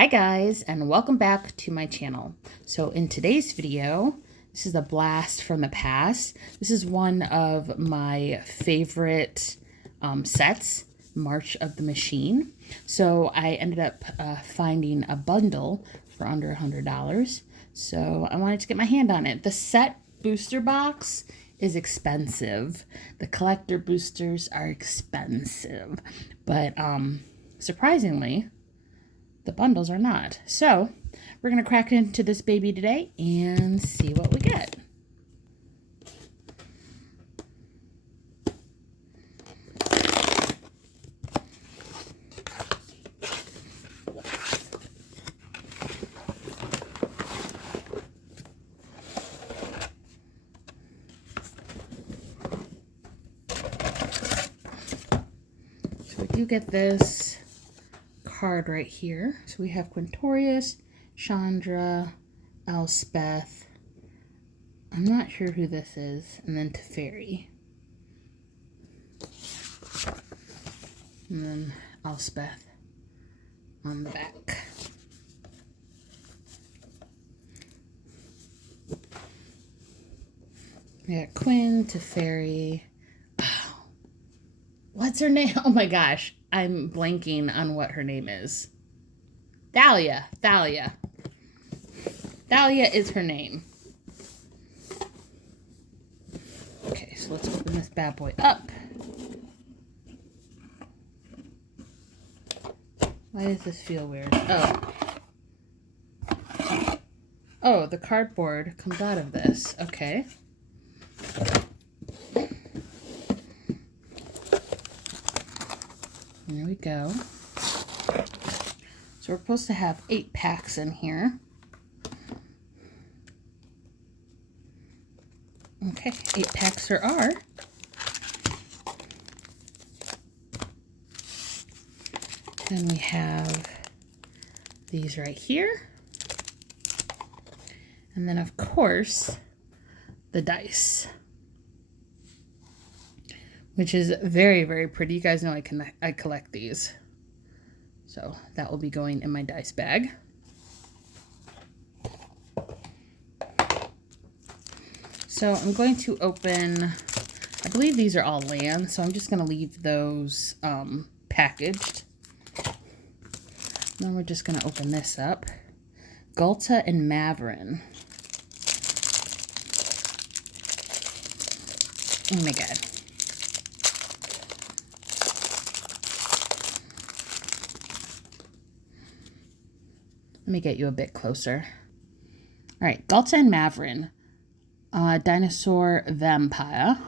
Hi guys, and welcome back to my channel. So in today's video, this is a blast from the past. This is one of my favorite sets, March of the Machine. So I ended up finding a bundle for under $100. So I wanted to get my hand on it. The set booster box is expensive. The collector boosters are expensive, but surprisingly, the bundles are not. So we're going to crack into this baby today and see what we get. So we do get this card right here. So we have Quintorius, Chandra, Elspeth. I'm not sure who this is. And then Teferi. And then Elspeth on the back. We got Quinn, Teferi. Oh, what's her name? Oh my gosh. I'm blanking on what her name is. Thalia. Thalia is her name. Okay, so let's open this bad boy up. Why does this feel weird? Oh, the cardboard comes out of this. Okay. There we go. So we're supposed to have 8 packs in here. Okay, 8 packs there are. Then we have these right here. And then, of course, the dice, which is very, very pretty. You guys know I collect these. So that will be going in my dice bag. So I'm going to open, I believe these are all land, so I'm just going to leave those packaged. Then we're just going to open this up. Gulta and Maverin. Oh my god. Let me get you a bit closer. All right, Gulta and Maverin. Dinosaur vampire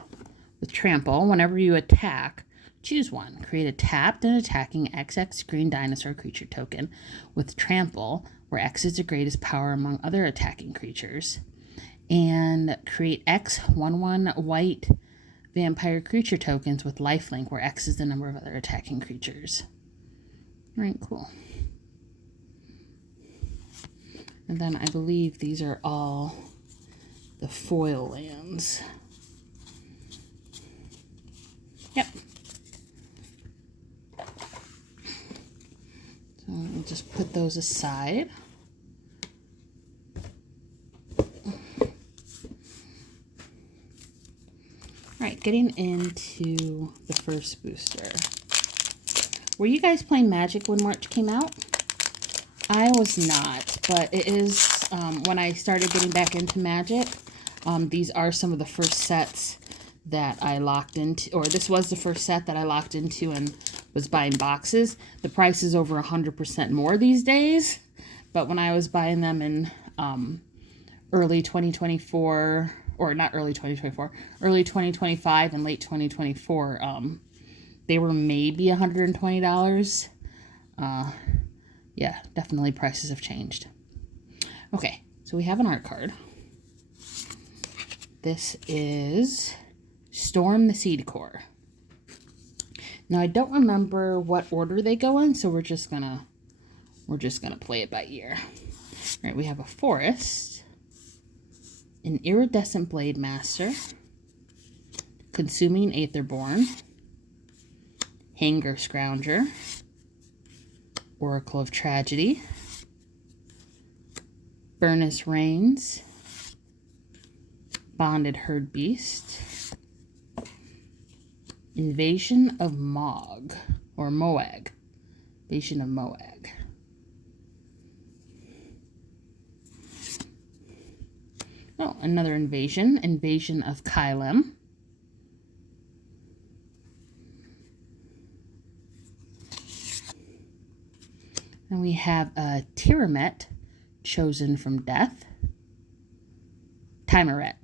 with trample. Whenever you attack, choose one. Create a tapped and attacking XX green dinosaur creature token with trample, where X is the greatest power among other attacking creatures. And create X 1/1 white vampire creature tokens with lifelink, where X is the number of other attacking creatures. All right, cool. And then I believe these are all the foil lands. Yep. So we'll just put those aside. Alright, getting into the first booster. Were you guys playing Magic when March came out? I was not, but it is, when I started getting back into Magic, these are some of the first sets that I locked into, or this was the first set that I locked into and was buying boxes. The price is over 100% more these days, but when I was buying them in early 2024, or not early 2024, early 2025 and late 2024, they were maybe $120. Yeah, definitely prices have changed. Okay, so we have an art card. This is Storm the Seed Core. Now I don't remember what order they go in, so we're just gonna play it by ear. All right, we have a Forest, an Iridescent Blade Master, Consuming Aetherborn, Hanger Scrounger, Oracle of Tragedy, Furnace Rains, Bonded Herd Beast, Invasion of Mog, or Moag. Invasion of Moag. Oh, another invasion. Invasion of Kylem. And we have a Tiramet, Chosen from Death. Timaret.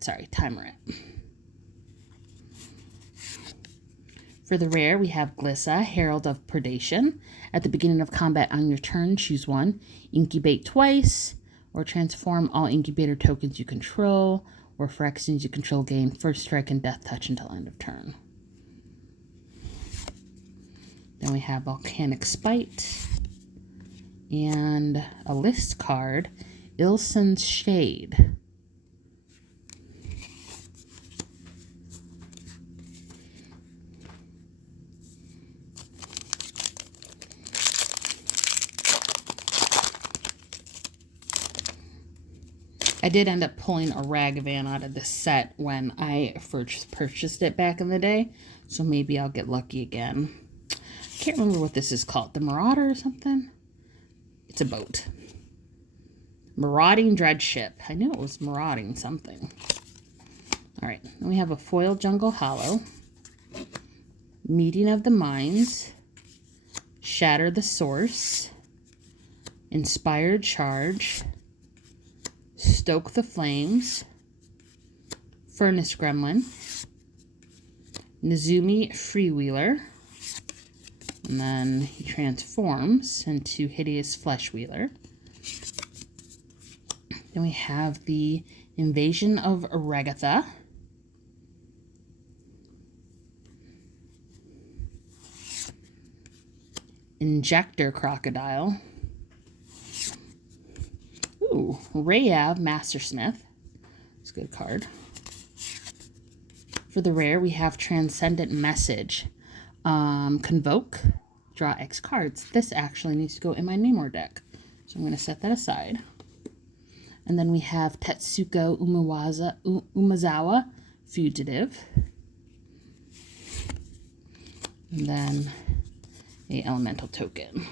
For the rare, we have Glissa, Herald of Predation. At the beginning of combat on your turn, choose one. Incubate twice, or transform all incubator tokens you control, or for actions you control gain first strike and death touch until end of turn. Then we have Volcanic Spite, and a list card, Ilsen's Shade. I did end up pulling a Ragavan out of this set when I first purchased it back in the day, so maybe I'll get lucky again. I can't remember what this is called. The Marauder or something? It's a boat. Marauding Dreadship. I knew it was marauding something. Alright, then we have a foil Jungle Hollow, Meeting of the Minds, Shatter the Source, Inspired Charge, Stoke the Flames, Furnace Gremlin, Nezumi Freewheeler, and then he transforms into Hideous Fleshwheeler. Then we have the Invasion of Regatha, Injector Crocodile, ooh, Rayav Mastersmith. It's a good card. For the rare, we have Transcendent Message. Convoke, draw X cards. This actually needs to go in my Namor deck, so I'm going to set that aside. And then we have Tetsuko Umezawa, Fugitive. And then a elemental token.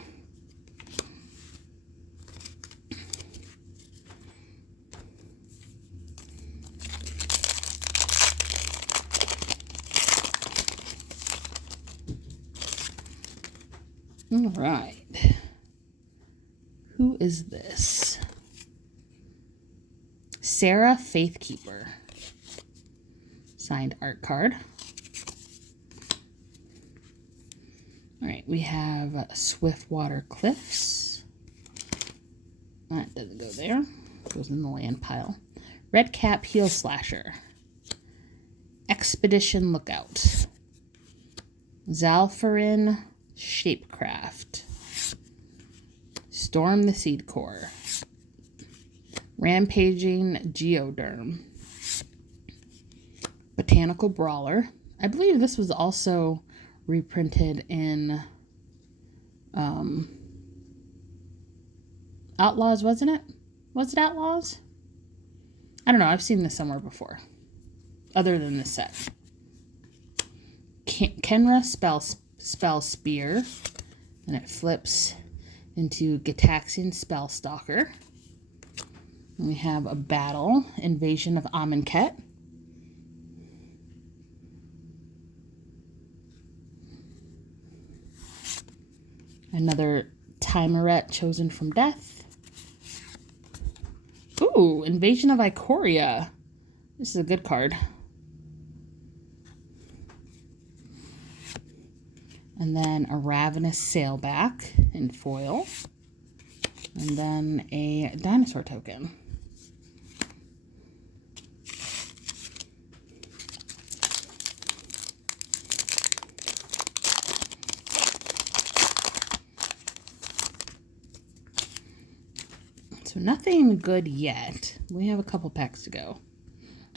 All right. Who is this? Sarah Faithkeeper. Signed art card. All right, we have Swiftwater Cliffs. That doesn't go there. It goes in the land pile. Redcap Heel Slasher. Expedition Lookout. Zalfarin Shapecraft. Storm the Seed Core. Rampaging Geoderm. Botanical Brawler. I believe this was also reprinted in Outlaws, wasn't it? Was it Outlaws? I don't know. I've seen this somewhere before, other than this set. Kenra Spell Spear, and it flips into Gitaxian Spellstalker. And we have a battle, Invasion of Amonkhet. Another Timaret, Chosen from Death. Ooh, Invasion of Ikoria. This is a good card. And then a Ravenous Sailback in foil. And then a dinosaur token. So nothing good yet. We have a couple packs to go. All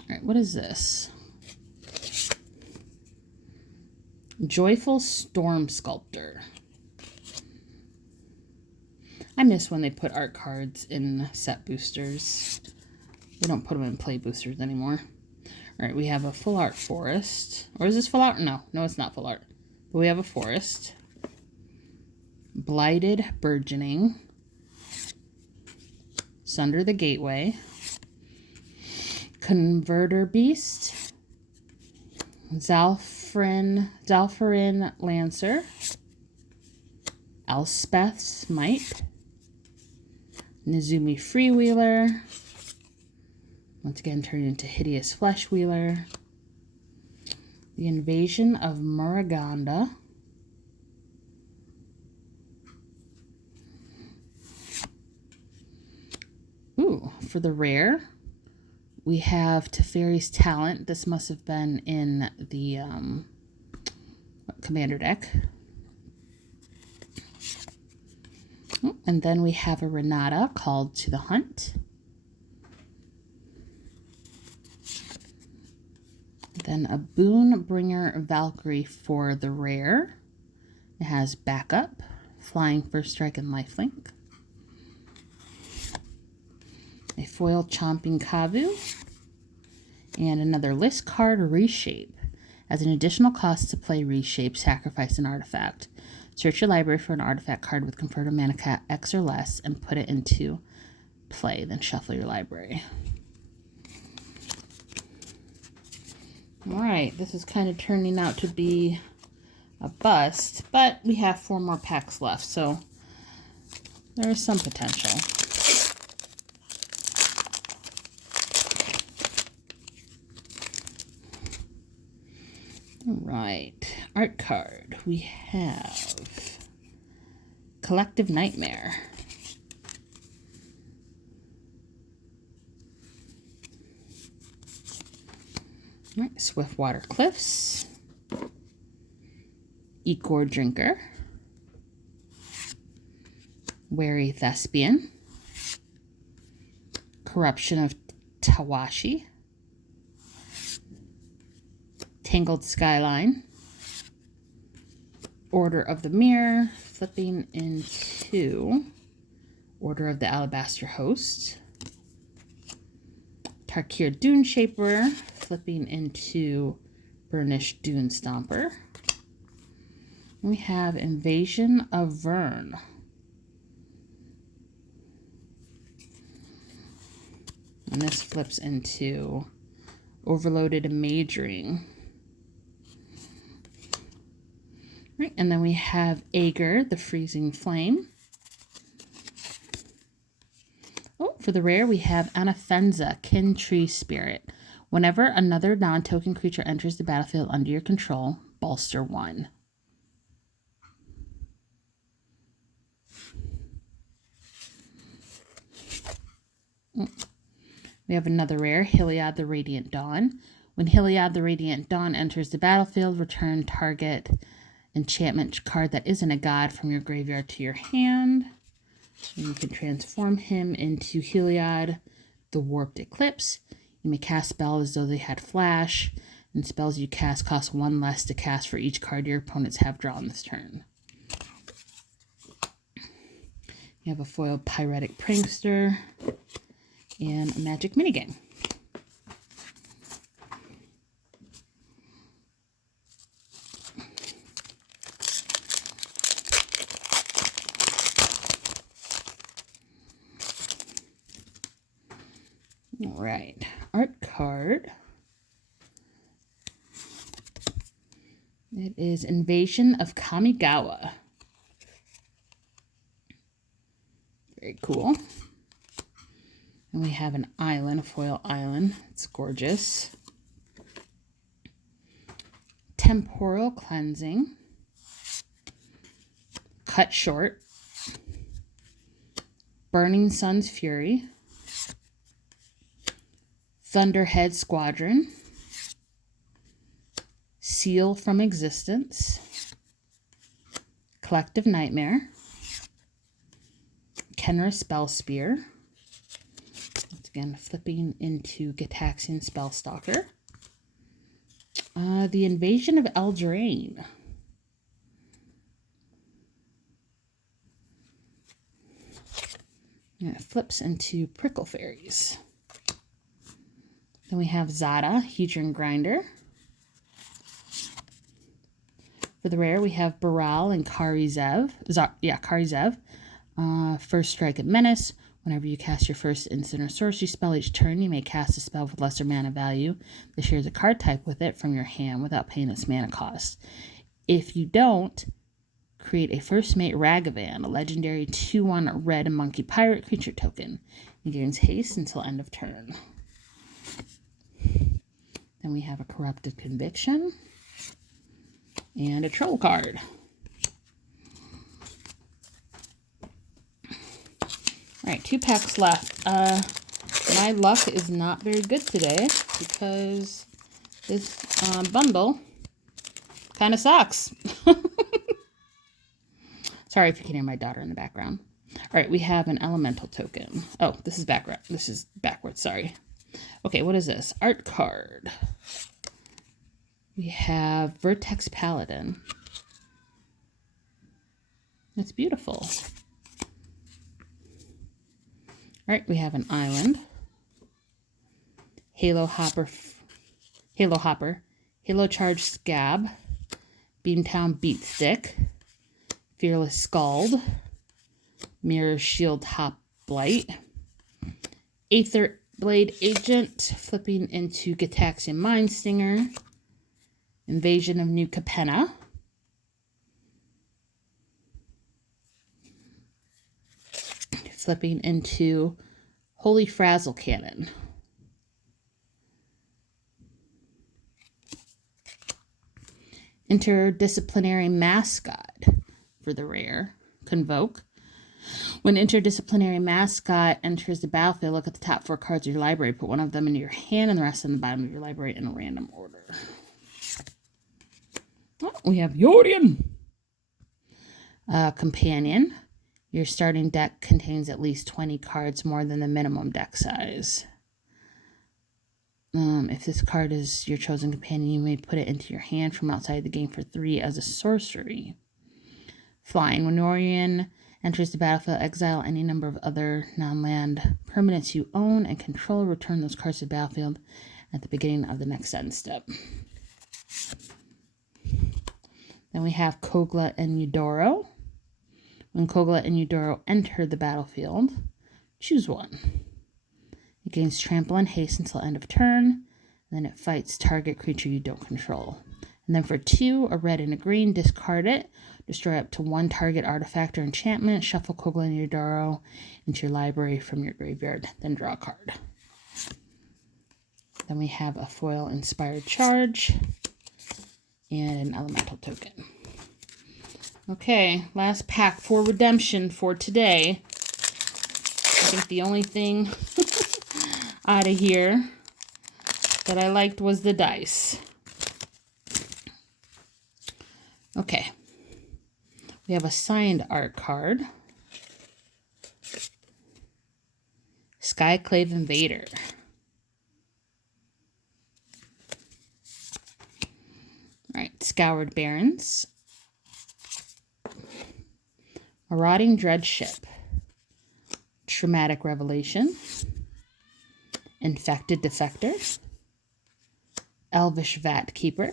right, what is this? Joyful Storm Sculptor. I miss when they put art cards in set boosters. We don't put them in play boosters anymore. All right, we have a full art forest. Or is this full art? No, it's not full art. But we have a forest. Blighted burgeoning. Sunder the gateway. Converter beast. Zalfarin lancer. Elspeth's might. Nizumi freewheeler. Once again, turned into Hideous Fleshwheeler. The Invasion of Muraganda. Ooh, for the rare, we have Teferi's Talent. This must have been in the Commander deck. Oh, and then we have a Renata called to the Hunt. Then a Boon Bringer Valkyrie for the rare. It has backup, flying first strike and lifelink. A foil Chomping Kavu. And another list card Reshape. As an additional cost to play Reshape, sacrifice an artifact. Search your library for an artifact card with converted mana X or less and put it into play. Then shuffle your library. Alright, this is kind of turning out to be a bust, but we have 4 more packs left, so there is some potential. Alright, art card. We have Collective Nightmare. Right, Swiftwater Cliffs, Ecor Drinker, Wary Thespian, Corruption of Tawashi, Tangled Skyline, Order of the Mirror, flipping into Order of the Alabaster Host, Tarkir Dune Shaper, flipping into Burnished Dune Stomper. We have Invasion of Vern. And this flips into Overloaded Majoring. Right, and then we have Aegir, the Freezing Flame. Oh, for the rare, we have Anafenza, Kin Tree Spirit. Whenever another non-token creature enters the battlefield under your control, bolster 1. We have another rare, Heliod the Radiant Dawn. When Heliod the Radiant Dawn enters the battlefield, return target enchantment card that isn't a god from your graveyard to your hand. And you can transform him into Heliod the Warped Eclipse. You may cast spells as though they had flash, and spells you cast cost 1 less to cast for each card your opponents have drawn this turn. You have a foil Pyretic Prankster and a Magic minigame. All right, art card. It is Invasion of Kamigawa. Very cool. And we have an island, a foil island. It's gorgeous. Temporal Cleansing. Cut Short. Burning Sun's Fury. Thunderhead Squadron. Seal from Existence. Collective Nightmare. Kenra Spell Spear. Once again, flipping into Gitaxian Spellstalker. The Invasion of Eldraine. And it flips into Prickle Fairies. Then we have Zada, Hedron Grinder. For the rare, we have Baral and Kari Zev. Kari Zev. First Strike at Menace. Whenever you cast your first instant or sorcery spell each turn, you may cast a spell with lesser mana value that shares a card type with it from your hand without paying its mana cost. If you don't, create a First Mate Ragavan, a legendary 2/1 red monkey pirate creature token. It gains haste until end of turn. Then we have a Corrupted Conviction and a Troll card. All right, 2 packs left. My luck is not very good today because this bundle kind of sucks. Sorry if you can hear my daughter in the background. All right, we have an elemental token. Oh, this is background. This is backwards, sorry. Okay, what is this? Art card. We have Vertex Paladin. It's beautiful. All right, we have an island. Halo Hopper, Halo Charge Scab, Beamtown Beatstick, Fearless Scald, Mirror Shield Hoplite, Aether Blade Agent, flipping into Gitaxian Mindstinger, Invasion of New Capenna, flipping into Holy Frazzle Cannon. Interdisciplinary Mascot for the rare. Convoke. When Interdisciplinary Mascot enters the battlefield, look at the top 4 cards of your library. Put one of them into your hand and the rest in the bottom of your library in a random order. Oh, we have Yorion. Companion. Your starting deck contains at least 20 cards more than the minimum deck size. If this card is your chosen companion, you may put it into your hand from outside the game for 3 as a sorcery. Flying. When Yorion enters the battlefield, exile any number of other non-land permanents you own and control. Return those cards to the battlefield at the beginning of the next end step. Then we have Kogla and Eudoro. When Kogla and Eudoro enter the battlefield, choose one. It gains trample and haste until end of turn. And then it fights target creature you don't control. And then for 2, a red and a green, discard it. Destroy up to 1 target artifact or enchantment. Shuffle Kogla and Eudoro into your library from your graveyard. Then draw a card. Then we have a foil Inspired Charge and an elemental token. Okay, last pack for redemption for today. I think the only thing out of here that I liked was the dice. Okay. We have a signed art card. Skyclave Invader. All right, Scoured Barrens. Marauding Dreadship. Traumatic Revelation. Infected Defector. Elvish Vat Keeper.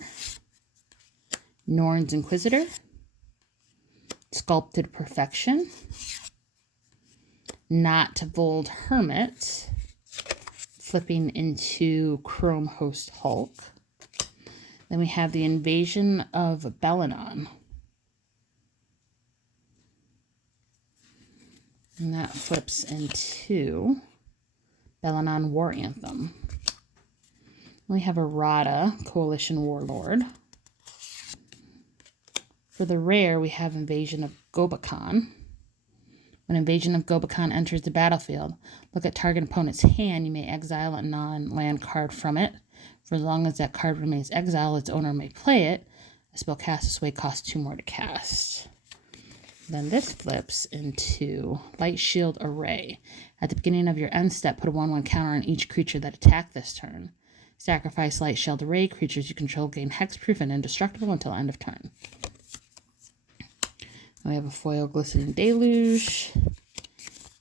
Norn's Inquisitor. Sculpted Perfection. Not Vold Hermit. Flipping into Chrome Host Hulk. Then we have the Invasion of Belenon. And that flips into Belenon War Anthem. We have a Rada, Coalition Warlord. For the rare, we have Invasion of Gobakhan. When Invasion of Gobakhan enters the battlefield, look at target opponent's hand. You may exile a non-land card from it. For as long as that card remains exiled, its owner may play it. A spell cast this way costs 2 more to cast. Then this flips into Light Shield Array. At the beginning of your end step, put a 1/1 counter on each creature that attacked this turn. Sacrifice Light Shield Array. Creatures you control gain hexproof and indestructible until end of turn. And we have a foil Glistening Deluge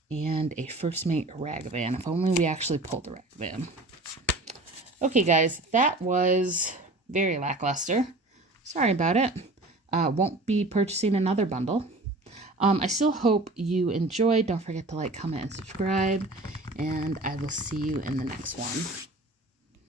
and a First Mate Ragavan. If only we actually pulled the Ragavan. Okay, guys, that was very lackluster. Sorry about it. Won't be purchasing another bundle. I still hope you enjoyed. Don't forget to like, comment, and subscribe. And I will see you in the next one.